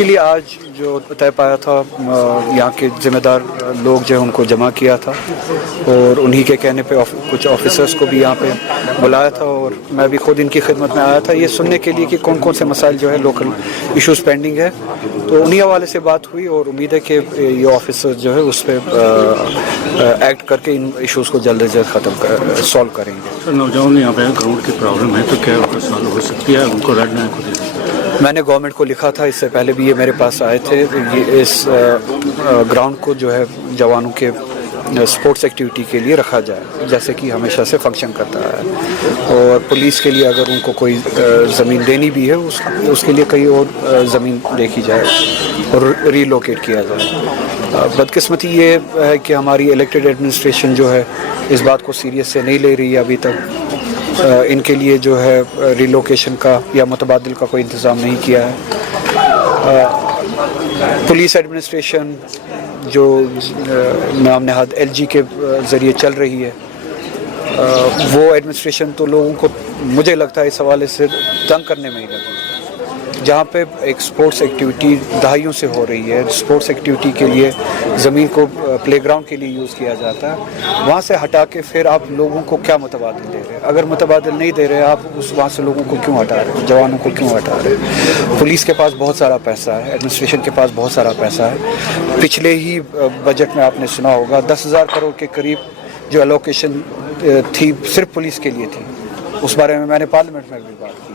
اسی لیے آج جو طے پایا تھا یہاں کے ذمہ دار لوگ جو ہیں ان کو جمع کیا تھا اور انہی کے کہنے پہ کچھ آفیسرس کو بھی یہاں پہ بلایا تھا اور میں بھی خود ان کی خدمت میں آیا تھا یہ سننے کے لیے کہ کون کون سے مسائل جو ہے لوکل ایشوز پینڈنگ ہے. تو انہی حوالے سے بات ہوئی اور امید ہے کہ یہ آفیسر جو ہے اس پہ ایکٹ کر کے ان ایشوز کو جلد از جلد سالو کریں گے. سر نوجوان یہاں پہ گراؤنڈ کی پرابلم ہے تو کیا سالو ہو سکتی ہے؟ ان کو ریڈ لائن کو میں نے گورنمنٹ کو لکھا تھا, اس سے پہلے بھی یہ میرے پاس آئے تھے. یہ اس گراؤنڈ کو جو ہے جوانوں کے اسپورٹس ایکٹیویٹی کے لیے رکھا جائے جیسے کہ ہمیشہ سے فنکشن کرتا ہے, اور پولیس کے لیے اگر ان کو کوئی زمین دینی بھی ہے اس کے لیے کہیں اور زمین دیکھی جائے اور ری لوکیٹ کیا جائے. بدقسمتی یہ ہے کہ ہماری الیکٹڈ ایڈمنسٹریشن جو ہے اس بات کو سیریس سے نہیں لے رہی ہے ابھی تک. ان کے لیے جو ہے ریلوکیشن کا یا متبادل کا کوئی انتظام نہیں کیا ہے. پولیس ایڈمنسٹریشن جو نام نہاد ایل جی کے ذریعے چل رہی ہے وہ ایڈمنسٹریشن تو لوگوں کو مجھے لگتا ہے اس حوالے سے تنگ کرنے میں ہی لگی. جہاں پہ ایک سپورٹس ایکٹیویٹی دہائیوں سے ہو رہی ہے, سپورٹس ایکٹیویٹی کے لیے زمین کو پلے گراؤنڈ کے لیے یوز کیا جاتا ہے, وہاں سے ہٹا کے پھر آپ لوگوں کو کیا متبادل دے رہے ہیں؟ اگر متبادل نہیں دے رہے آپ وہاں سے لوگوں کو کیوں ہٹا رہے ہیں, جوانوں کو کیوں ہٹا رہے ہیں؟ پولیس کے پاس بہت سارا پیسہ ہے, ایڈمنسٹریشن کے پاس بہت سارا پیسہ ہے. پچھلے ہی بجٹ میں آپ نے سنا ہوگا 10,000 کروڑ کے قریب جو الوکیشن تھی صرف پولیس کے لیے تھی, اس بارے میں نے پارلیمنٹ میں بھی بات کی.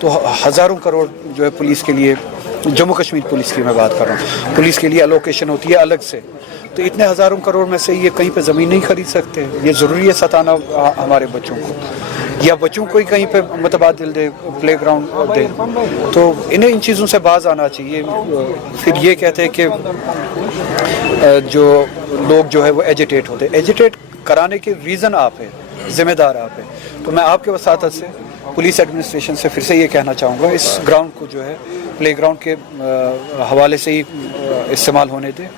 تو ہزاروں کروڑ جو ہے پولیس کے لیے, جموں کشمیر پولیس کی میں بات کر رہا ہوں, پولیس کے لیے الوکیشن ہوتی ہے الگ سے. تو اتنے ہزاروں کروڑ میں سے یہ کہیں پہ زمین نہیں خرید سکتے. یہ ضروری ہے ستانا ہمارے بچوں کو, یا بچوں کو ہی کہیں پہ متبادل دے, پلے گراؤنڈ دے. تو انہیں ان چیزوں سے باز آنا چاہیے. پھر یہ کہتے ہیں کہ جو لوگ جو ہے وہ ایجیٹیٹ ہوتے, ایجیٹیٹ کرانے کے ریزن آپ ہیں, ذمہ دار آپ ہیں. تو میں آپ کے وساطت سے پولیس ایڈمنسٹریشن سے پھر سے یہ کہنا چاہوں گا اس گراؤنڈ کو جو ہے پلے گراؤنڈ کے حوالے سے ہی استعمال ہونے دیں.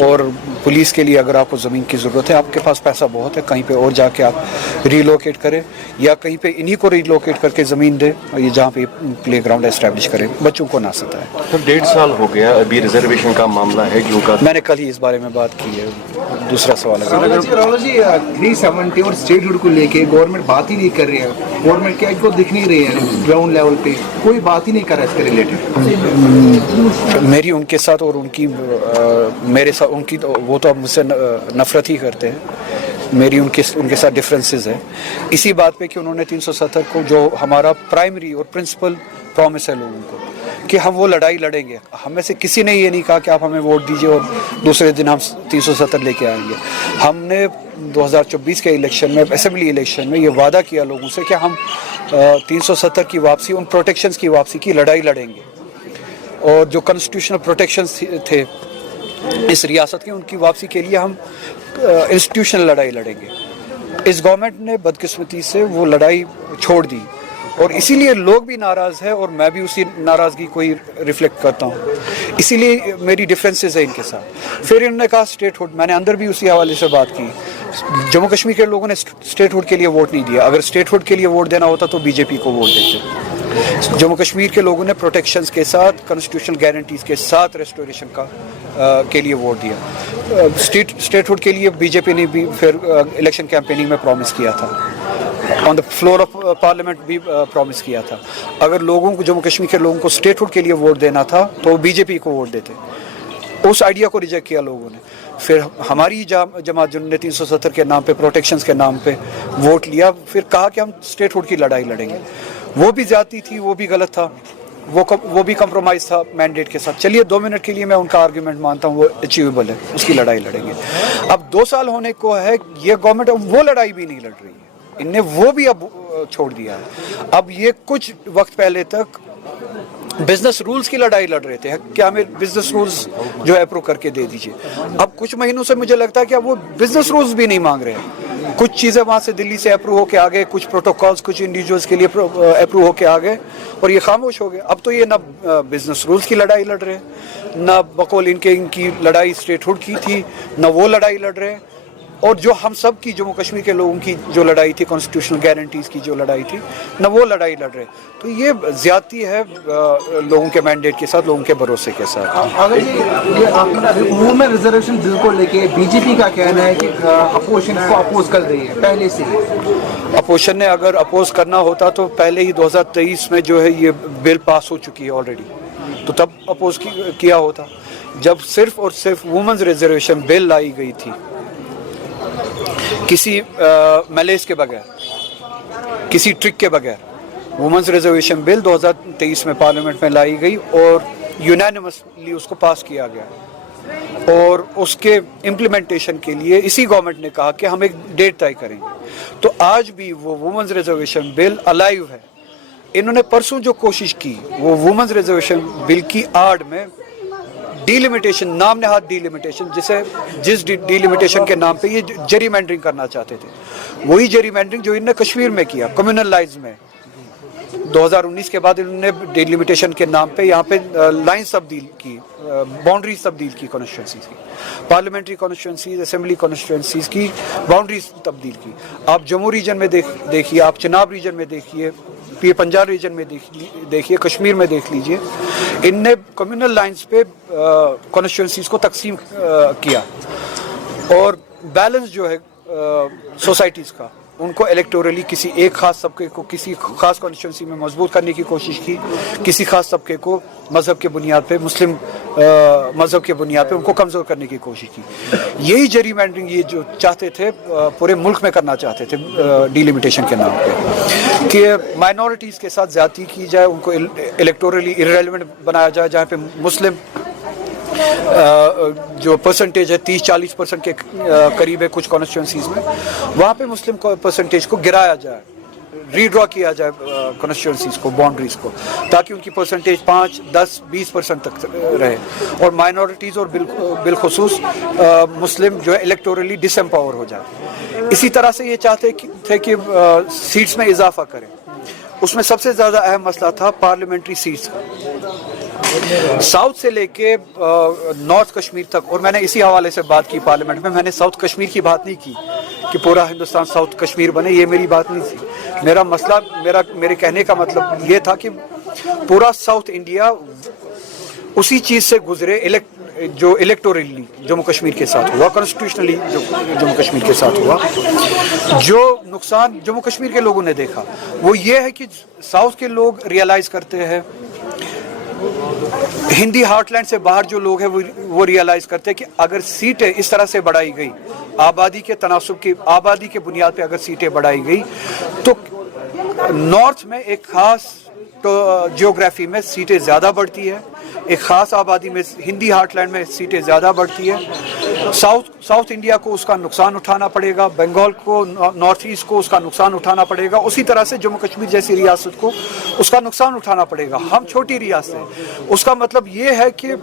اور پولیس کے لیے اگر آپ کو زمین کی ضرورت ہے, آپ کے پاس پیسہ بہت ہے, کہیں پہ اور جا کے آپ ریلوکیٹ کریں یا کہیں پہ انہی کو ریلوکیٹ کر کے زمین دیں یہ جہاں پہ پلے گراؤنڈ اسٹیبلش کریں, بچوں کو نہ ستائیں. سر 1.5 سال ہو گیا, ابھی ریزرویشن کا معاملہ ہے کیوں کا؟ میں نے کل ہی اس بارے میں بات کی ہے. دوسرا سوال ہے راول جی 370 اور اسٹیٹ ہوڈ کو لے کے گورنمنٹ بات ہی نہیں کر رہی ہے. گورنمنٹ کیا کو دکھ نہیں رہی ہے, گراؤنڈ لیول پہ کوئی بات ہی نہیں کر رہا اس کے ریلیٹڈ. میری ان کے ساتھ اور ان کی میرے ساتھ ان کی وہ تو اب مجھ سے نفرت ہی کرتے ہیں. میری ان کے ساتھ ڈفرینسز ہیں اسی بات پہ کہ انہوں نے 370 کو جو ہمارا پرائمری اور پرنسپل پرومس ہے لوگوں کو کہ ہم وہ لڑائی لڑیں گے. ہم میں سے کسی نے یہ نہیں کہا کہ آپ ہمیں ووٹ دیجئے اور دوسرے دن ہم 370 لے کے آئیں گے. ہم نے 2024 کے الیکشن میں, اسمبلی الیکشن میں یہ وعدہ کیا لوگوں سے کہ ہم 370 کی واپسی, ان پروٹیکشنز کی واپسی کی لڑائی لڑیں گے, اور جو کنسٹیٹیوشنل پروٹیکشنز تھے اس ریاست کے ان کی واپسی کے لیے ہم انسٹیٹیوشنل لڑائی لڑیں گے. اس گورنمنٹ نے بدقسمتی سے وہ لڑائی چھوڑ دی اور اسی لیے لوگ بھی ناراض ہیں اور میں بھی اسی ناراضگی کو ہی ریفلیکٹ کرتا ہوں. اسی لیے میری ڈفرینسز ہیں ان کے ساتھ. پھر انہوں نے کہا اسٹیٹ ہوڈ, میں نے اندر بھی اسی حوالے سے بات کی. جموں کشمیر کے لوگوں نے اسٹیٹ ہوڈ کے لیے ووٹ نہیں دیا. اگر اسٹیٹ ہوڈ کے لیے ووٹ دینا ہوتا تو بی جے پی کو ووٹ دیتے. جموں کشمیر کے لوگوں نے پروٹیکشنز کے ساتھ, کنسٹیٹیوشنل گارنٹیز کے ساتھ ریسٹوریشن کے لیے ووٹ دیا. اسٹیٹ ہوڈ کے لیے بی جے پی نے بھی پھر الیکشن کیمپیننگ میں پرومس کیا تھا, آن دا فلور آف پارلیمنٹ بھی پرومس کیا تھا. اگر لوگوں کو, جموں کشمیر کے لوگوں کو اسٹیٹ ہوڈ کے لیے ووٹ دینا تھا تو بی جے پی کو ووٹ دیتے. اس آئیڈیا کو ریجیکٹ کیا لوگوں نے. پھر ہماری جماعت جنہوں نے 370 کے نام پہ, پروٹیکشنز کے نام پہ ووٹ لیا, پھر کہا کہ ہم اسٹیٹ ہوڈ کی لڑائی لڑیں گے. وہ بھی زیادتی تھی, وہ بھی غلط تھا, وہ بھی کمپرومائز تھا مینڈیٹ کے ساتھ. چلیے 2 منٹ کے لیے میں ان کا آرگیومنٹ مانتا ہوں, وہ اچیویبل ہے, اس کی لڑائی لڑیں گے. اب 2 سال ہونے کو ہے, یہ گورنمنٹ وہ لڑائی بھی نہیں لڑ رہی ہے, ان نے وہ بھی اب چھوڑ دیا ہے. اب یہ کچھ وقت پہلے تک بزنس رولز کی لڑائی لڑ رہے تھے کہ ہمیں بزنس رولز جو ہے اپروو کر کے دے دیجیے. اب کچھ مہینوں سے مجھے لگتا ہے کہ اب وہ بزنس رولز بھی نہیں مانگ رہے ہیں. کچھ چیزیں وہاں سے دلی سے اپروو ہو کے آ گئے, کچھ پروٹوکالز کچھ انڈیویجولز کے لیے اپروو ہو کے آ گئے, اور یہ خاموش ہو گئے. اب تو یہ نہ بزنس رولز کی لڑائی لڑ رہے ہیں, نہ بقول ان کی لڑائی اسٹیٹ ہوڈ کی تھی, نہ وہ لڑائی لڑ رہے ہیں. اور جو ہم سب کی جموں کشمیر کے لوگوں کی جو لڑائی تھی کانسٹیٹیوشنل گارنٹیز کی جو لڑائی تھی نہ وہ لڑائی لڑ رہے, تو یہ زیادتی ہے لوگوں کے مینڈیٹ کے ساتھ, لوگوں کے بھروسے کے ساتھ. اگر یہ عموم میں ریزرویشن بل کو لے کے بی جے پی کا کہنا ہے کہ اپوزیشن کو اپوز کر رہی ہے پہلے سے ہی. اپوزیشن نے اگر اپوز کرنا ہوتا تو پہلے ہی 2023 میں جو ہے یہ بل پاس ہو چکی ہے آلریڈی, تو تب اپوز کیا ہوتا. جب صرف اور صرف وومنز ریزرویشن بل لائی گئی تھی کسی میلیس کے بغیر, کسی ٹرک کے بغیر, وومنز ریزرویشن بل 2023 میں پارلیمنٹ میں لائی گئی اور یونینیمسلی اس کو پاس کیا گیا, اور اس کے امپلیمنٹیشن کے لیے اسی گورنمنٹ نے کہا کہ ہم ایک ڈیٹ طے کریں گے. تو آج بھی وہ وومنز ریزرویشن بل الائیو ہے. انہوں نے پرسوں جو کوشش کی وہ وومنز ریزرویشن بل کی آڑ میں ڈی لیمیٹیشن, نام نہاد ڈی لیمیٹیشن, جس ڈی لیمیٹیشن کے نام پہ یہ جری مینڈرنگ کرنا چاہتے تھے, وہی جری مینڈرنگ جو انہوں نے کشمیر میں کیا کمیونل لائنز میں. 2019 کے بعد انہوں نے ڈی لیمیٹیشن کے نام پہ یہاں پہ لائنز تبدیل کی, باؤنڈریز تبدیل کی کانسٹیٹوئنسیز کی, پارلیمنٹری کانسٹیٹوئنسیز, اسمبلی کانسٹیٹوئنسیز کی باؤنڈریز تبدیل کی. آپ جموں ریجن میں دیکھیے, آپ چناب ریجن میں دیکھیے, پیر پنجاب ریجن میں دیکھیے, کشمیر میں دیکھ لیجئے, ان نے کمیونل لائنز پہ کانسٹیٹوئنسیز کو تقسیم کیا, اور بیلنس جو ہے سوسائٹیز کا ان کو الیکٹورلی کسی ایک خاص طبقے کو کسی خاص کانسٹیٹوئنسی میں مضبوط کرنے کی کوشش کی, کسی خاص طبقے کو مذہب کے بنیاد پہ, مسلم مذہب کے بنیاد پہ ان کو کمزور کرنے کی کوشش کی. یہی جری مینڈرنگ یہ جو چاہتے تھے پورے ملک میں کرنا چاہتے تھے ڈی لیمیٹیشن کے نام پہ, کہ مائنورٹیز کے ساتھ زیادتی کی جائے, ان کو الیکٹورلی ارریلیونٹ بنایا جائے, جہاں پہ مسلم جو پرسنٹیج ہے 30-40% کے قریب ہے کچھ کانسٹیٹوئنسیز میں, وہاں پہ مسلم پرسنٹیج کو گرایا جائے, ری ڈرا کیا جائے کانسٹیٹوئنسیز کو, باؤنڈریز کو, تاکہ ان کی پرسنٹیج 5-10-20% تک رہے, اور مائنورٹیز اور بالخصوص مسلم جو ہے الیکٹورلی ڈس امپاور ہو جائے. اسی طرح سے یہ چاہتے تھے کہ سیٹس میں اضافہ کریں. اس میں سب سے زیادہ اہم مسئلہ تھا پارلیمنٹری سیٹس کا, ساؤتھ سے لے کے نارتھ کشمیر تک. اور میں نے اسی حوالے سے بات کی پارلیمنٹ میں, میں نے ساؤتھ کشمیر کی بات نہیں کی کہ پورا ہندوستان ساؤتھ کشمیر بنے, یہ میری بات نہیں تھی. میرا مسئلہ, میرے کہنے کا مطلب یہ تھا کہ پورا ساؤتھ انڈیا اسی چیز سے گزرے جو الیکٹورلی جموں کشمیر کے ساتھ ہوا, کانسٹیٹیوشنلی جو جموں کشمیر کے ساتھ ہوا. جو نقصان جموں کشمیر کے لوگوں نے دیکھا وہ یہ ہے کہ ساؤتھ کے لوگ ریئلائز کرتے ہیں, ہندی ہارٹ لینڈ سے باہر جو لوگ ہیں وہ ریئلائز کرتے ہیں کہ اگر سیٹیں اس طرح سے بڑھائی گئی, آبادی کے تناسب کی, آبادی کے بنیاد پہ اگر سیٹیں بڑھائی گئی, تو نارتھ میں ایک خاص جیوگرافی میں سیٹیں زیادہ بڑھتی ہے, ایک خاص آبادی میں ہندی ہارٹ لینڈ میں سیٹیں زیادہ بڑھتی ہے. ساؤتھ انڈیا کو اس کا نقصان اٹھانا پڑے گا, بنگال کو, نارتھ ایسٹ کو اس کا نقصان اٹھانا پڑے گا, اسی طرح سے جموں کشمیر جیسی ریاست کو اس کا نقصان اٹھانا پڑے گا. ہم چھوٹی ریاست ہیں, اس کا مطلب یہ ہے کہ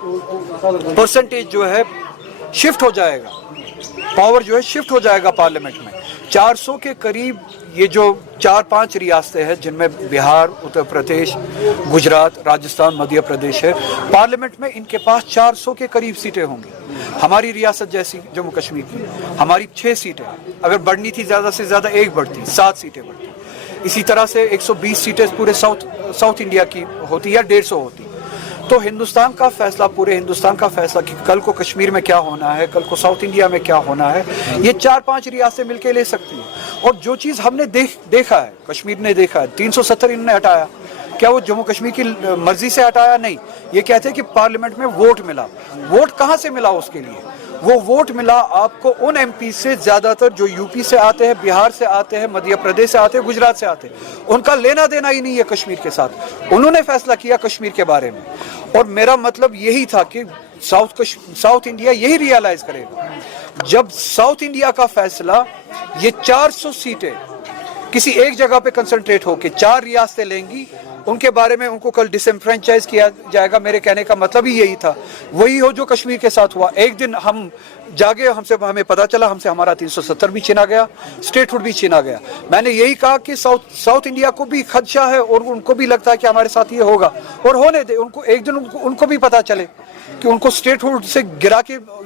پرسنٹیج جو ہے شفٹ ہو جائے گا, پاور جو ہے شفٹ ہو جائے گا پارلیمنٹ میں. 400 کے قریب یہ جو 4-5 ریاستیں ہیں جن میں بہار, اتر پردیش, گجرات, راجستھان, مدھیہ پردیش ہے, پارلیمنٹ میں ان کے پاس 400 کے قریب سیٹیں ہوں گی. ہماری ریاست جیسی جموں کشمیر کی ہماری 6 سیٹیں, اگر بڑھنی تھی زیادہ سے زیادہ 1 بڑھتی, 7 سیٹیں بڑھتی. اسی طرح سے 120 سیٹیں پورے ساؤتھ انڈیا کی ہوتی یا 150 ہوتی. تو ہندوستان کا فیصلہ, پورے ہندوستان کا فیصلہ کہ کل کو کشمیر میں کیا ہونا ہے, کل کو ساؤتھ انڈیا میں کیا ہونا ہے, یہ 4-5 ریاستیں مل کے لے سکتی ہیں. اور جو چیز ہم نے دیکھا ہے, کشمیر نے دیکھا ہے, 370 انہوں نے ہٹایا, کیا وہ جموں کشمیر کی مرضی سے ہٹایا؟ نہیں. یہ کہتے ہیں کہ پارلیمنٹ میں ووٹ ملا. ووٹ کہاں سے ملا اس کے لیے؟ وہ ووٹ ملا آپ کو ان ایم پی سے, زیادہ تر جو یو پی سے آتے ہیں, بہار سے آتے ہیں, مدھیہ پردیش سے آتے ہیں, گجرات سے آتے ہیں. ان کا لینا دینا ہی نہیں ہے کشمیر کے ساتھ. انہوں نے فیصلہ کیا کشمیر کے بارے میں, اور میرا مطلب یہی تھا کہ ساؤتھ انڈیا یہی ریئلائز کرے گا جب ساؤتھ انڈیا کا فیصلہ یہ 400 سیٹیں کسی ایک جگہ پہ کنسنٹریٹ ہو کے 4 ریاستیں لیں گی, ان کے بارے میں ان کو کل ڈسنفرینچائز کیا جائے گا. میرے کہنے کا مطلب ہی یہی تھا. وہی ہو جو کشمیر کے ساتھ ہوا. ایک دن ہم جاگے, ہمیں پتا چلا ہم سے ہمارا 370 بھی چھینا گیا, اسٹیٹ ہوڈ بھی چھینا گیا. میں نے یہی کہا کہ ساؤتھ انڈیا کو بھی خدشہ ہے, اور ان کو بھی لگتا ہے کہ ہمارے ساتھ یہ ہوگا, اور ہونے دے. ان کو ایک دن ان کو بھی پتا چلے کہ ان کو اسٹیٹ ہوڈ سے گرا کے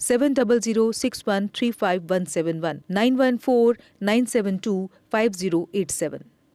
7006135171 9149725087।